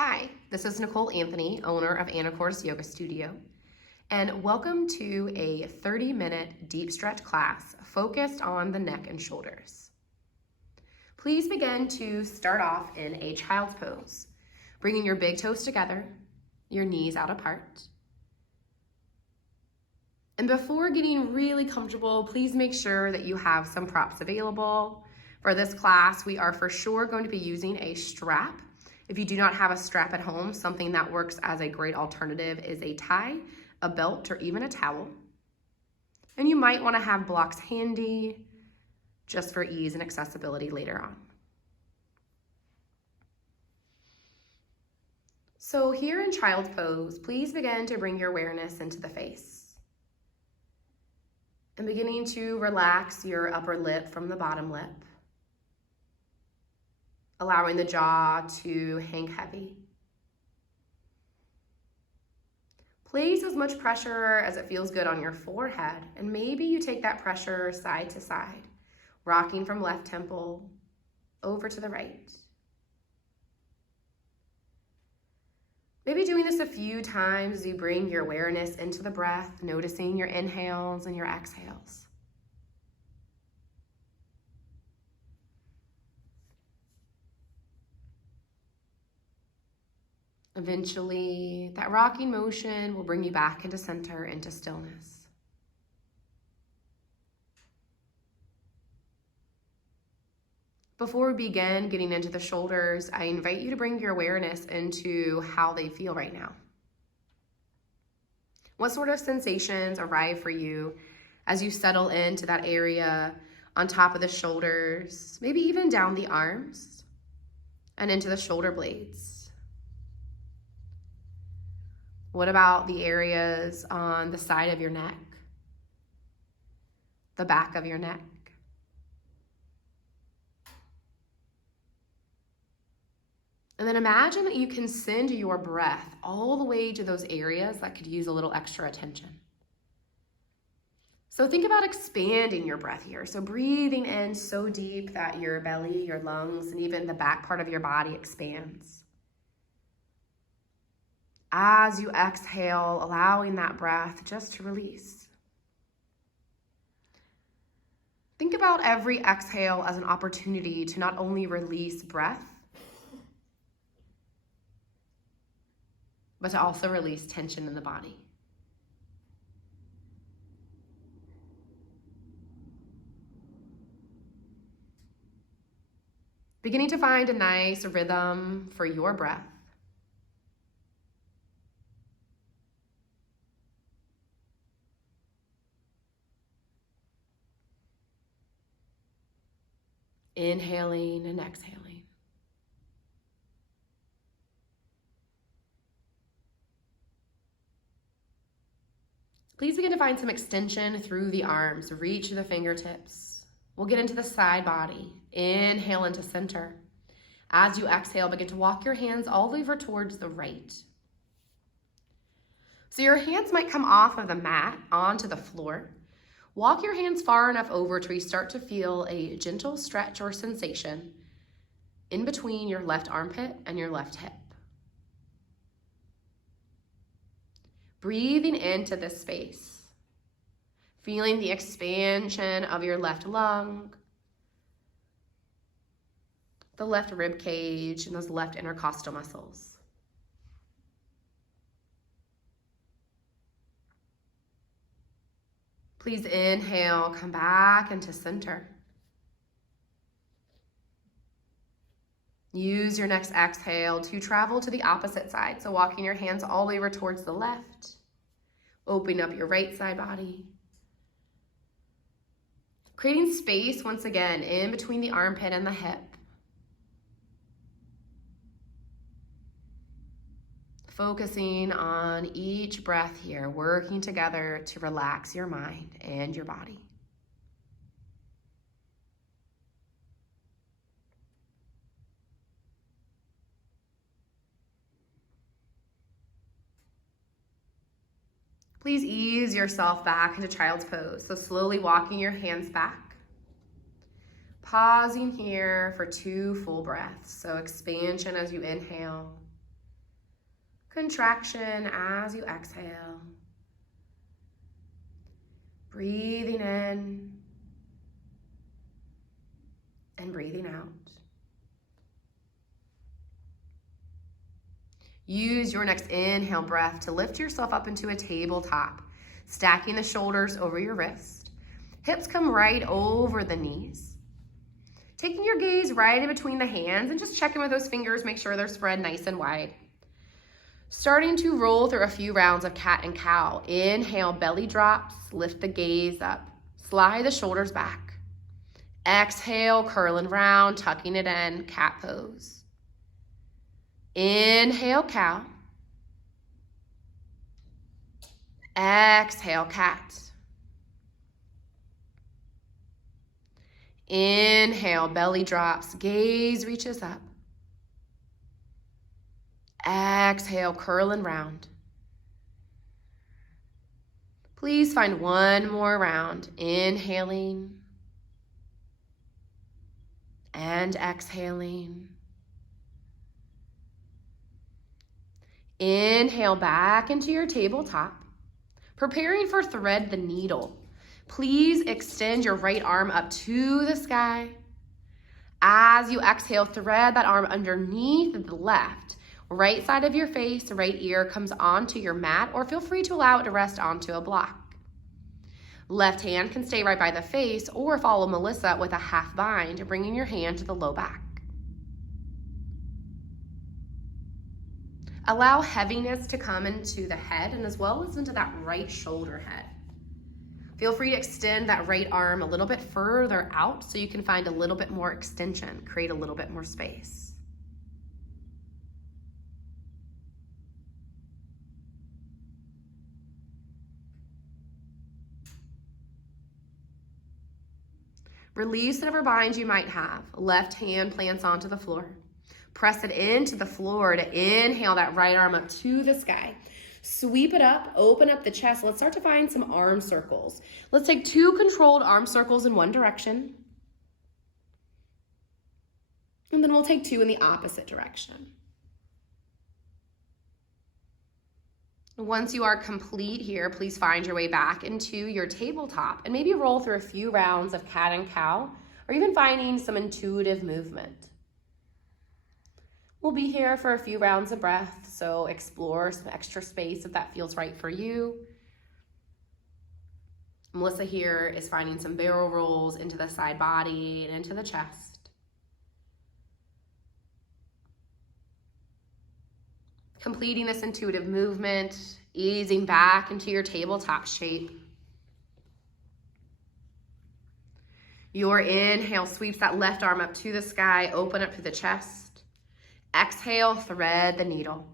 Hi, this is Nicole Anthony, owner of Anacor's Yoga Studio, and welcome to a 30-minute deep stretch class focused on the neck and shoulders. Please begin to start off in a child's pose, bringing your big toes together, your knees out apart. And before getting really comfortable, please make sure that you have some props available. For this class, we are for sure going to be using a strap. If you do not have a strap at home, something that works as a great alternative is a tie, a belt, or even a towel. And you might want to have blocks handy just for ease and accessibility later on. So here in child's pose, please begin to bring your awareness into the face. And beginning to relax your upper lip from the bottom lip, allowing the jaw to hang heavy. Place as much pressure as it feels good on your forehead, and maybe you take that pressure side to side, rocking from left temple over to the right. Maybe doing this a few times as you bring your awareness into the breath, noticing your inhales and your exhales. Eventually, that rocking motion will bring you back into center, into stillness. Before we begin getting into the shoulders, I invite you to bring your awareness into how they feel right now. What sort of sensations arrive for you as you settle into that area on top of the shoulders, maybe even down the arms and into the shoulder blades? What about the areas on the side of your neck, the back of your neck? And then imagine that you can send your breath all the way to those areas that could use a little extra attention. So think about expanding your breath here. So breathing in so deep that your belly, your lungs, and even the back part of your body expands. As you exhale, allowing that breath just to release. Think about every exhale as an opportunity to not only release breath, but to also release tension in the body. Beginning to find a nice rhythm for your breath. Inhaling and exhaling. Please begin to find some extension through the arms. Reach the fingertips. We'll get into the side body. Inhale into center. As you exhale, begin to walk your hands all over towards the right. So your hands might come off of the mat onto the floor. Walk your hands far enough over till you start to feel a gentle stretch or sensation in between your left armpit and your left hip. Breathing into this space, feeling the expansion of your left lung, the left rib cage, and those left intercostal muscles. Please inhale, come back into center. Use your next exhale to travel to the opposite side. So walking your hands all the way over towards the left. Open up your right side body. Creating space once again in between the armpit and the hip. Focusing on each breath here, working together to relax your mind and your body. Please ease yourself back into child's pose. So slowly walking your hands back. Pausing here for 2 full breaths. So expansion as you inhale. contraction as you exhale. Breathing in and breathing out. Use your next inhale breath to lift yourself up into a tabletop, stacking the shoulders over your wrist. Hips come right over the knees. Taking your gaze right in between the hands and just checking with those fingers, make sure they're spread nice and wide. Starting to roll through a few rounds of cat and cow. Inhale, belly drops, lift the gaze up. Slide the shoulders back. Exhale, curl and round, tucking it in, cat pose. Inhale, cow. Exhale, cat. Inhale, belly drops, gaze reaches up. Exhale, curl and round. Please find one more round. Inhaling and exhaling. Inhale back into your tabletop. Preparing for thread the needle. Please extend your right arm up to the sky. As you exhale, thread that arm underneath the left. Right side of your face, right ear comes onto your mat, or feel free to allow it to rest onto a block. Left hand can stay right by the face, or follow Melissa with a half bind, bringing your hand to the low back. Allow heaviness to come into the head and as well as into that right shoulder head. Feel free to extend that right arm a little bit further out so you can find a little bit more extension, create a little bit more space. Release whatever bind you might have. Left hand plants onto the floor. Press it into the floor to inhale that right arm up to the sky. Sweep it up, open up the chest. Let's start to find some arm circles. Let's take 2 controlled arm circles in one direction. And then we'll take 2 in the opposite direction. Once you are complete here, please find your way back into your tabletop and maybe roll through a few rounds of cat and cow, or even finding some intuitive movement. We'll be here for a few rounds of breath, so explore some extra space if that feels right for you. Melissa here is finding some barrel rolls into the side body and into the chest. Completing this intuitive movement, easing back into your tabletop shape. Your inhale sweeps that left arm up to the sky, open up to the chest. Exhale, thread the needle.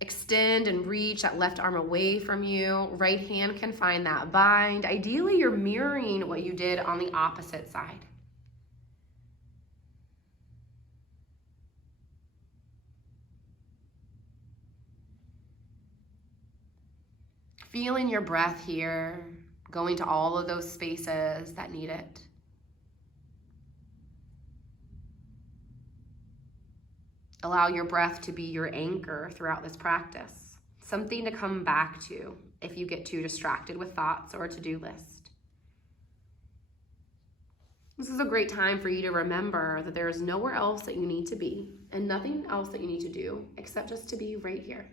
Extend and reach that left arm away from you. Right hand can find that bind. Ideally, you're mirroring what you did on the opposite side. Feeling your breath here, going to all of those spaces that need it. Allow your breath to be your anchor throughout this practice, something to come back to if you get too distracted with thoughts or a to-do list. This is a great time for you to remember that there is nowhere else that you need to be and nothing else that you need to do except just to be right here.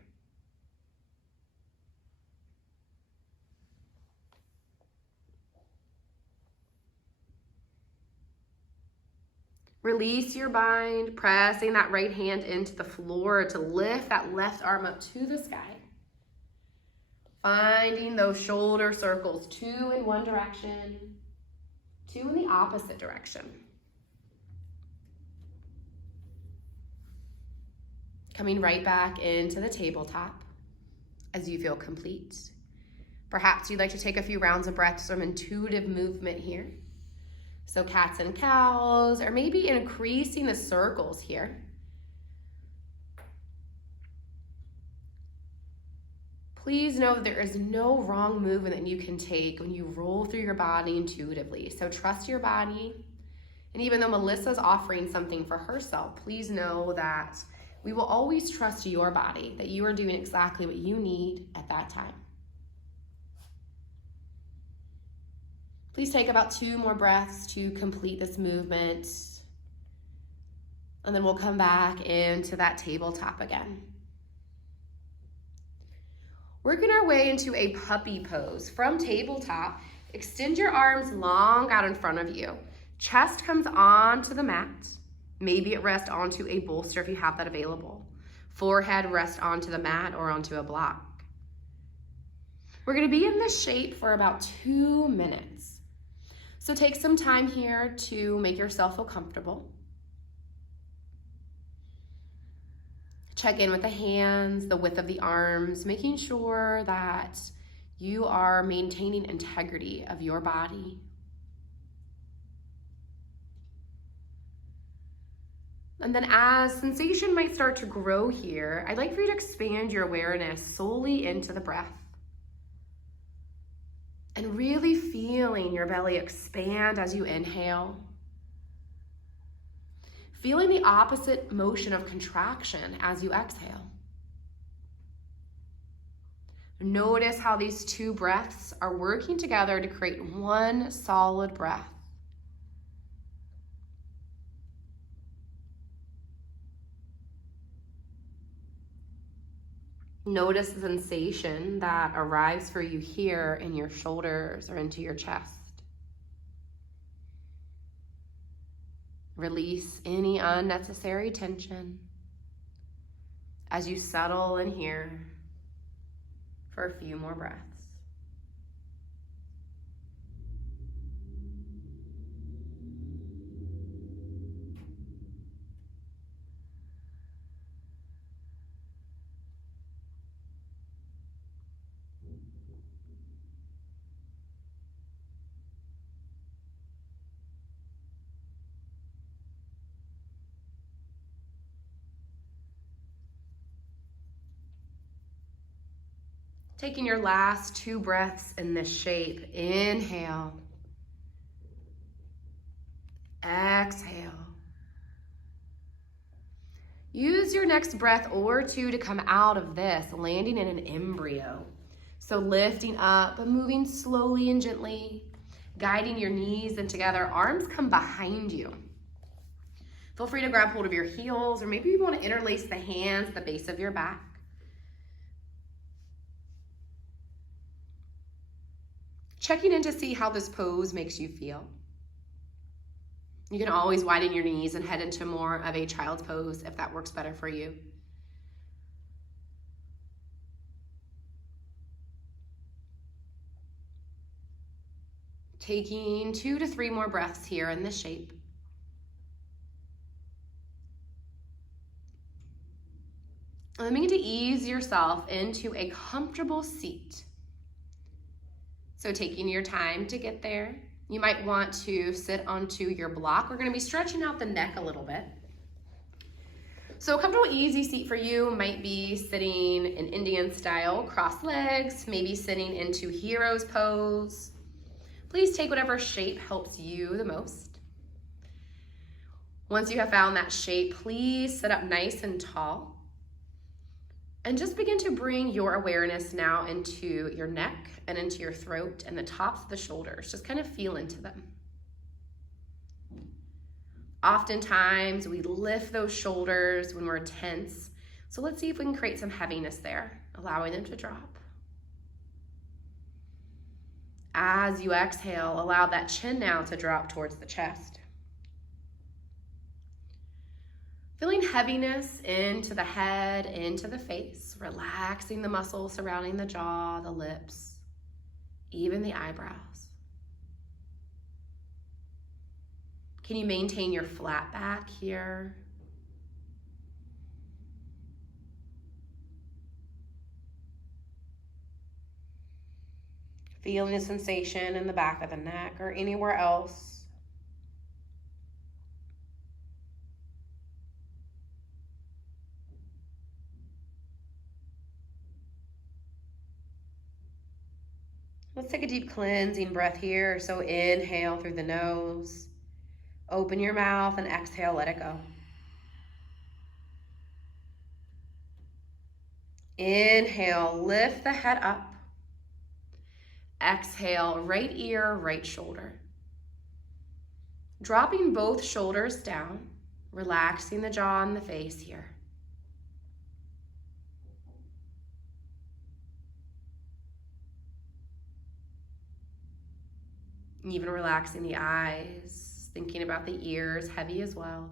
Release your bind, pressing that right hand into the floor to lift that left arm up to the sky. Finding those shoulder circles, 2 in one direction, 2 in the opposite direction. Coming right back into the tabletop as you feel complete. Perhaps you'd like to take a few rounds of breath, some intuitive movement here. So cats and cows, or maybe increasing the circles here. Please know that there is no wrong movement that you can take when you roll through your body intuitively. So trust your body. And even though Melissa's offering something for herself, please know that We will always trust your body, that you are doing exactly what you need at that time. Please take about 2 more breaths to complete this movement. And then we'll come back into that tabletop again. Working our way into a puppy pose. From tabletop, extend your arms long out in front of you. Chest comes onto the mat. Maybe it rests onto a bolster if you have that available. Forehead rests onto the mat or onto a block. We're gonna be in this shape for about 2 minutes. So take some time here to make yourself feel comfortable. Check in with the hands, the width of the arms, making sure that you are maintaining integrity of your body. And then as sensation might start to grow here, I'd like for you to expand your awareness solely into the breath. And really feeling your belly expand as you inhale. Feeling the opposite motion of contraction as you exhale. Notice how these 2 breaths are working together to create one solid breath. Notice the sensation that arrives for you here in your shoulders or into your chest. Release any unnecessary tension as you settle in here for a few more breaths. Taking your last 2 breaths in this shape. Inhale. Exhale. Use your next breath or 2 to come out of this, landing in an embryo. So lifting up, but moving slowly and gently, guiding your knees in together. Arms come behind you. Feel free to grab hold of your heels, or maybe you want to interlace the hands at the base of your back. Checking in to see how this pose makes you feel. You can always widen your knees and head into more of a child's pose if that works better for you. Taking 2 to 3 more breaths here in this shape. And then begin to ease yourself into a comfortable seat. So taking your time to get there. You might want to sit onto your block. We're going to be stretching out the neck a little bit. So a comfortable, easy seat for you might be sitting in Indian style, crossed legs, maybe sitting into hero's pose. Please take whatever shape helps you the most. Once you have found that shape, please sit up nice and tall. And just begin to bring your awareness now into your neck and into your throat and the tops of the shoulders. Just kind of feel into them. Oftentimes we lift those shoulders when we're tense. So let's see if we can create some heaviness there, allowing them to drop. As you exhale, allow that chin now to drop towards the chest. Feeling heaviness into the head, into the face, relaxing the muscles surrounding the jaw, the lips, even the eyebrows. Can you maintain your flat back here? Feeling the sensation in the back of the neck or anywhere else. Let's take a deep cleansing breath here. So inhale through the nose, open your mouth, and exhale, let it go. Inhale, lift the head up. Exhale, right ear, right shoulder. Dropping both shoulders down, relaxing the jaw and the face here. Even relaxing the eyes, thinking about the ears, heavy as well.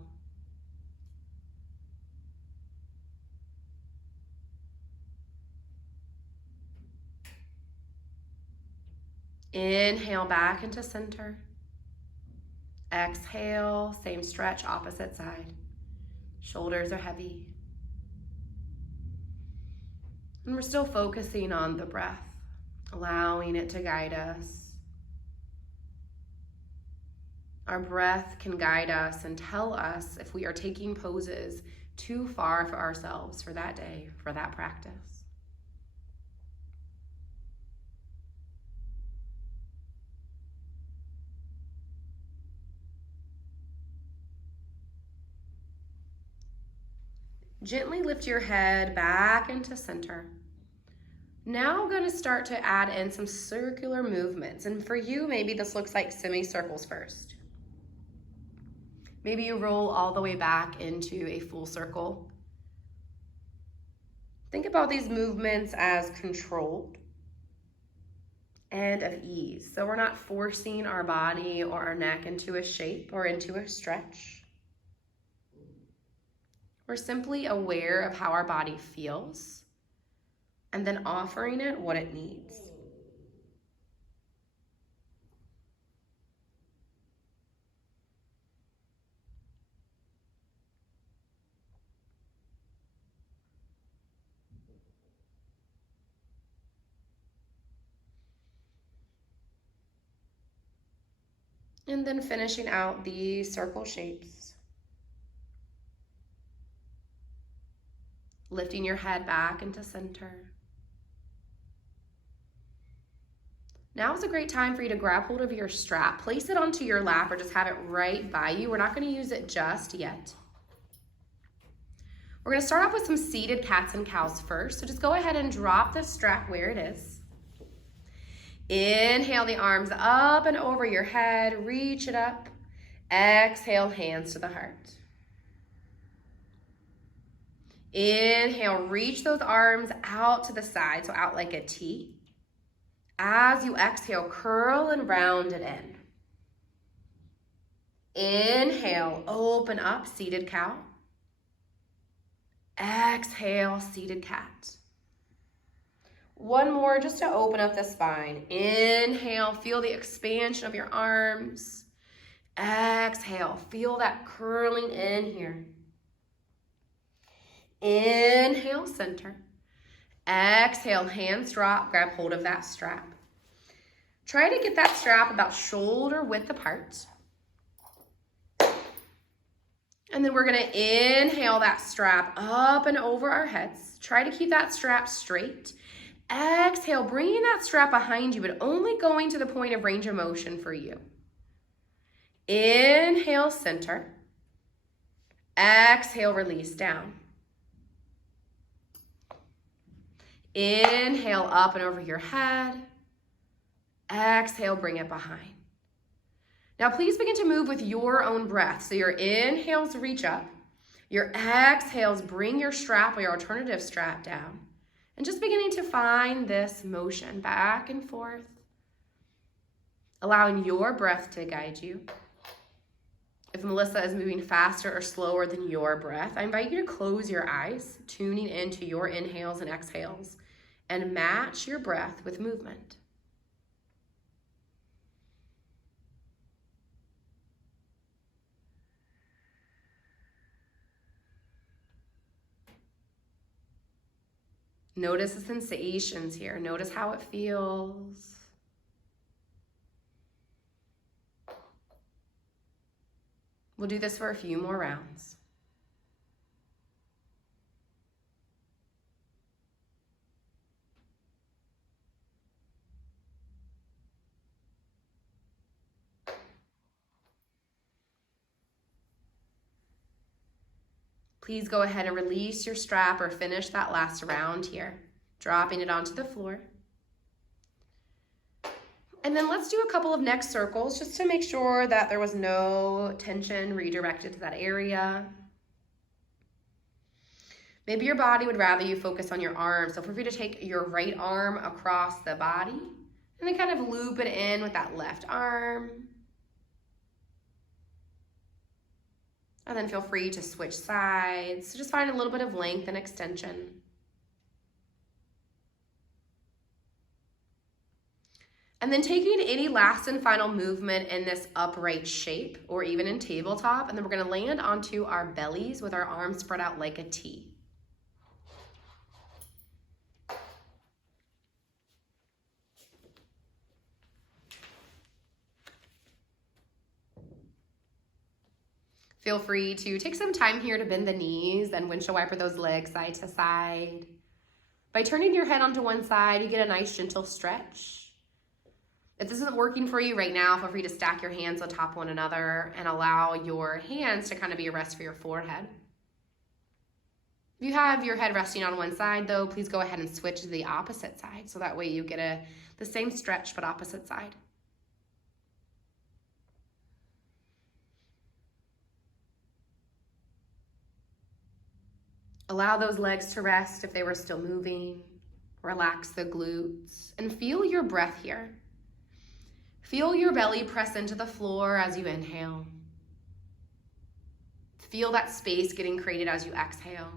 Inhale back into center. Exhale, same stretch, opposite side. Shoulders are heavy. And we're still focusing on the breath, allowing it to guide us. Our breath can guide us and tell us if we are taking poses too far for ourselves for that day, for that practice. Gently lift your head back into center. Now I'm going to start to add in some circular movements. And for you, maybe this looks like semicircles first. Maybe you roll all the way back into a full circle. Think about these movements as controlled and of ease. So we're not forcing our body or our neck into a shape or into a stretch. We're simply aware of how our body feels and then offering it what it needs. And then finishing out the circle shapes. Lifting your head back into center. Now is a great time for you to grab hold of your strap. Place it onto your lap or just have it right by you. We're not going to use it just yet. We're going to start off with some seated cats and cows first. So just go ahead and drop the strap where it is. Inhale the arms up and over your head. Reach it up. Exhale, hands to the heart. Inhale, reach those arms out to the side, so out like a T. As you exhale, curl and round it in. Inhale, open up, seated cow. Exhale, seated cat. One more just to open up the spine. Inhale, feel the expansion of your arms. Exhale, feel that curling in here. Inhale, center. Exhale, hands drop, grab hold of that strap. Try to get that strap about shoulder width apart. And then we're gonna inhale that strap up and over our heads. Try to keep that strap straight. Exhale, bringing that strap behind you, but only going to the point of range of motion for you. Inhale, center. Exhale, release down. Inhale, up and over your head. Exhale, bring it behind. Now please begin to move with your own breath. So your inhales reach up. Your exhales bring your strap or your alternative strap down. And just beginning to find this motion back and forth. Allowing your breath to guide you. If Melissa is moving faster or slower than your breath, I invite you to close your eyes, tuning into your inhales and exhales, and match your breath with movement. Notice the sensations here. Notice how it feels. We'll do this for a few more rounds. Please go ahead and release your strap or finish that last round here, dropping it onto the floor. And then let's do a couple of neck circles just to make sure that there was no tension redirected to that area. Maybe your body would rather you focus on your arms. So feel free to take your right arm across the body and then kind of loop it in with that left arm. And then feel free to switch sides. So just find a little bit of length and extension. And then taking any last and final movement in this upright shape or even in tabletop, and then we're gonna land onto our bellies with our arms spread out like a T. Feel free to take some time here to bend the knees and windshield wiper those legs side to side. By turning your head onto one side, you get a nice gentle stretch. If this isn't working for you right now, feel free to stack your hands on top of one another and allow your hands to kind of be a rest for your forehead. If you have your head resting on one side though, please go ahead and switch to the opposite side so that way you get the same stretch but opposite side. Allow those legs to rest if they were still moving. Relax the glutes and feel your breath here. Feel your belly press into the floor as you inhale. Feel that space getting created as you exhale.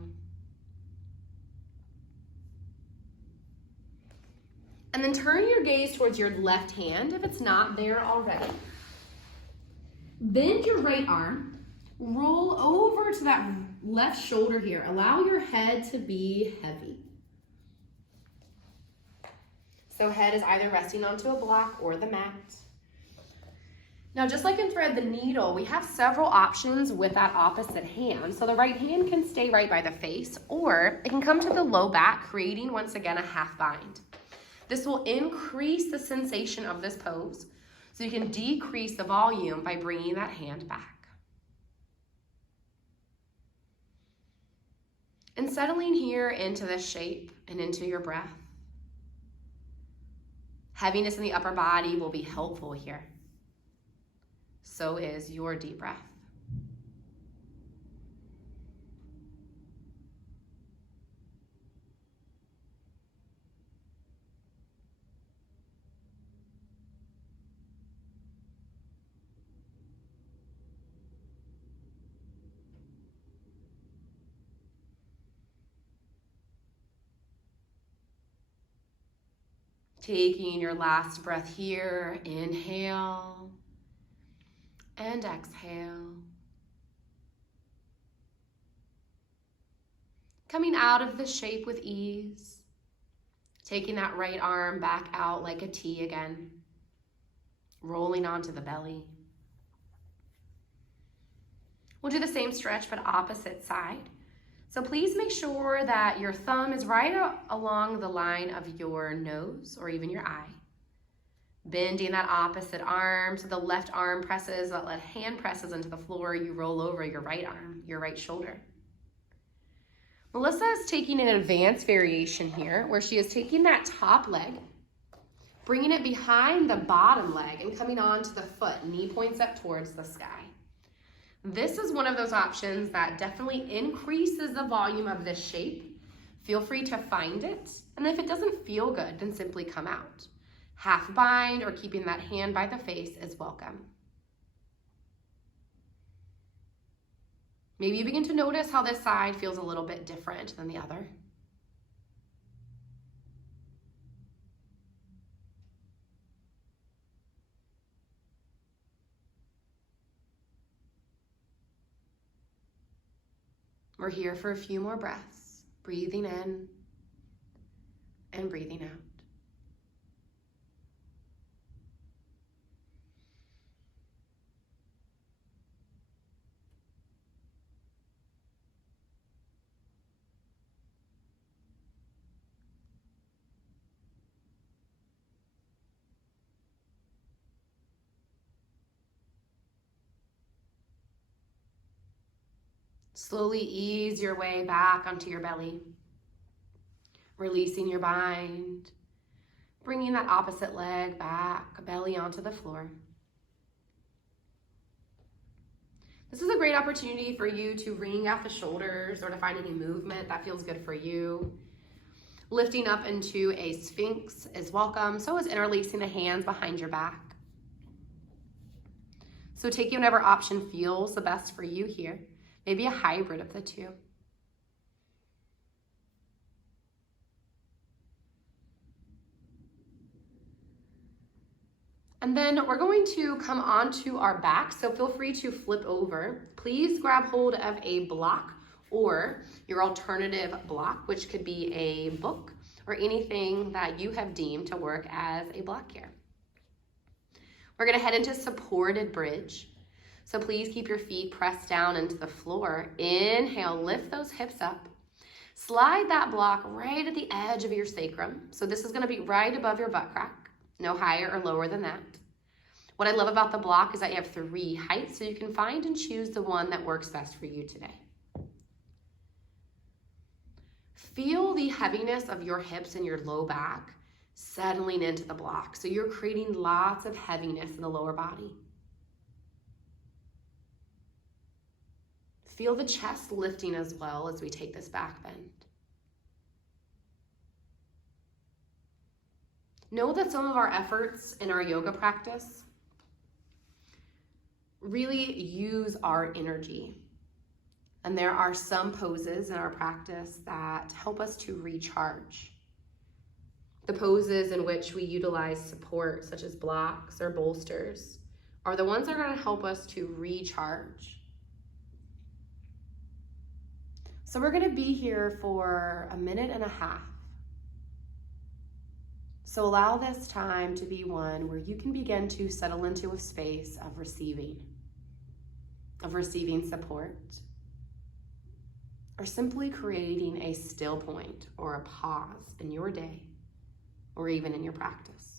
And then turn your gaze towards your left hand if it's not there already. Bend your right arm, roll over to that left shoulder here. Allow your head to be heavy. So head is either resting onto a block or the mat. Now, just like in Thread the Needle, we have several options with that opposite hand. So the right hand can stay right by the face, or it can come to the low back, creating once again a half bind. This will increase the sensation of this pose, so you can decrease the volume by bringing that hand back. And settling here into this shape and into your breath. Heaviness in the upper body will be helpful here. So is your deep breath. Taking your last breath here, inhale and exhale. Coming out of the shape with ease, taking that right arm back out like a T again, rolling onto the belly. We'll do the same stretch but opposite side. So please make sure that your thumb is right along the line of your nose or even your eye. Bending that opposite arm so the left arm presses, that left hand presses into the floor. You roll over your right arm, your right shoulder. Melissa is taking an advanced variation here where she is taking that top leg, bringing it behind the bottom leg and coming onto the foot, knee points up towards the sky. This is one of those options that definitely increases the volume of this shape. Feel free to find it. And if it doesn't feel good, then simply come out. Half bind or keeping that hand by the face is welcome. Maybe you begin to notice how this side feels a little bit different than the other. We're here for a few more breaths, breathing in and breathing out. Slowly ease your way back onto your belly, releasing your bind, bringing that opposite leg back, belly onto the floor. This is a great opportunity for you to wring out the shoulders or to find any movement that feels good for you. Lifting up into a Sphinx is welcome. So is interlacing the hands behind your back. So taking whatever option feels the best for you here. Maybe a hybrid of the two. And then we're going to come onto our back, so feel free to flip over. Please grab hold of a block or your alternative block, which could be a book or anything that you have deemed to work as a block here. We're gonna head into supported bridge. So please keep your feet pressed down into the floor. Inhale, lift those hips up. Slide that block right at the edge of your sacrum. So this is gonna be right above your butt crack, no higher or lower than that. What I love about the block is that you have 3 heights, so you can find and choose the one that works best for you today. Feel the heaviness of your hips and your low back settling into the block. So you're creating lots of heaviness in the lower body. Feel the chest lifting as well as we take this back bend. Know that some of our efforts in our yoga practice really use our energy. And there are some poses in our practice that help us to recharge. The poses in which we utilize support, such as blocks or bolsters, are the ones that are going to help us to recharge. So we're going to be here for 1.5 minutes. So allow this time to be one where you can begin to settle into a space of receiving support, or simply creating a still point or a pause in your day or even in your practice.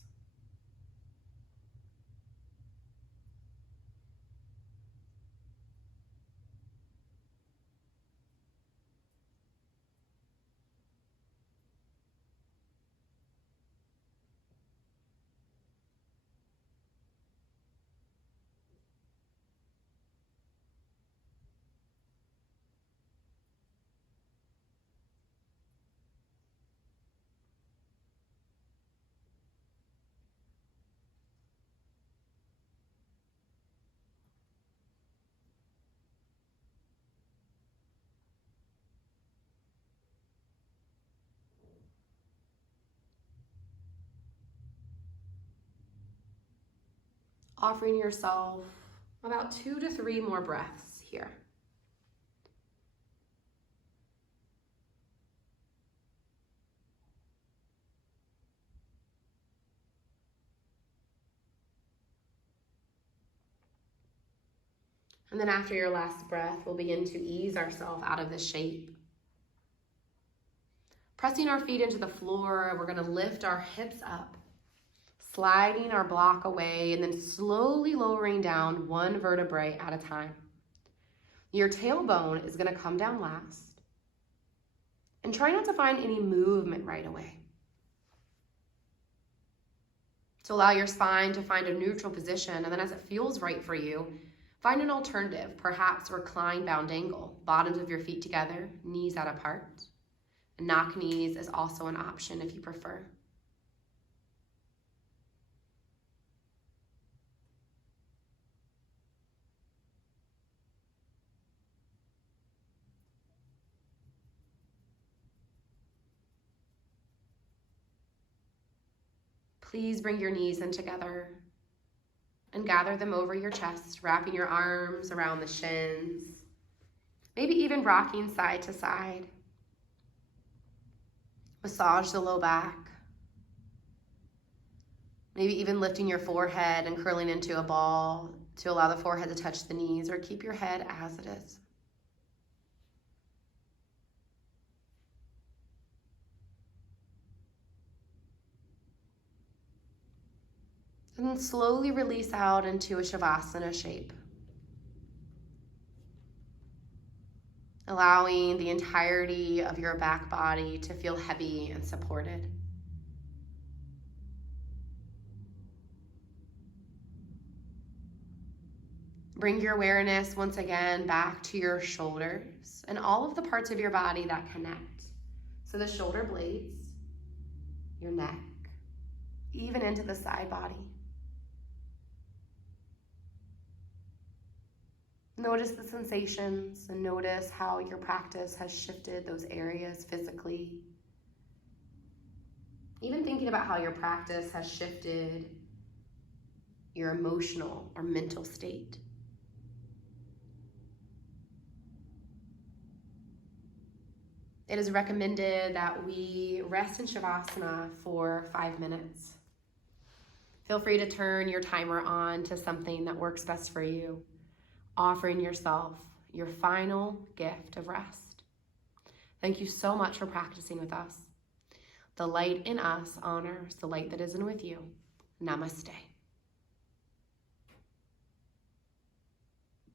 Offering yourself about 2 to 3 more breaths here. And then after your last breath, we'll begin to ease ourselves out of this shape. Pressing our feet into the floor, we're gonna lift our hips up, sliding our block away, and then slowly lowering down 1 vertebrae at a time. Your tailbone is gonna come down last. And try not to find any movement right away. So allow your spine to find a neutral position, and then as it feels right for you, find an alternative, perhaps recline bound angle, bottoms of your feet together, knees out apart. Knock knees is also an option if you prefer. Please bring your knees in together and gather them over your chest, wrapping your arms around the shins, maybe even rocking side to side. Massage the low back. Maybe even lifting your forehead and curling into a ball to allow the forehead to touch the knees, or keep your head as it is. And then slowly release out into a Shavasana shape. allowing the entirety of your back body to feel heavy and supported. Bring your awareness once again back to your shoulders and all of the parts of your body that connect. So the shoulder blades, your neck, even into the side body. Notice the sensations and notice how your practice has shifted those areas physically. Even thinking about how your practice has shifted your emotional or mental state. It is recommended that we rest in Shavasana for 5 minutes. Feel free to turn your timer on to something that works best for you, offering yourself your final gift of rest. Thank you so much for practicing with us. The light in us honors the light that is in with you. Namaste.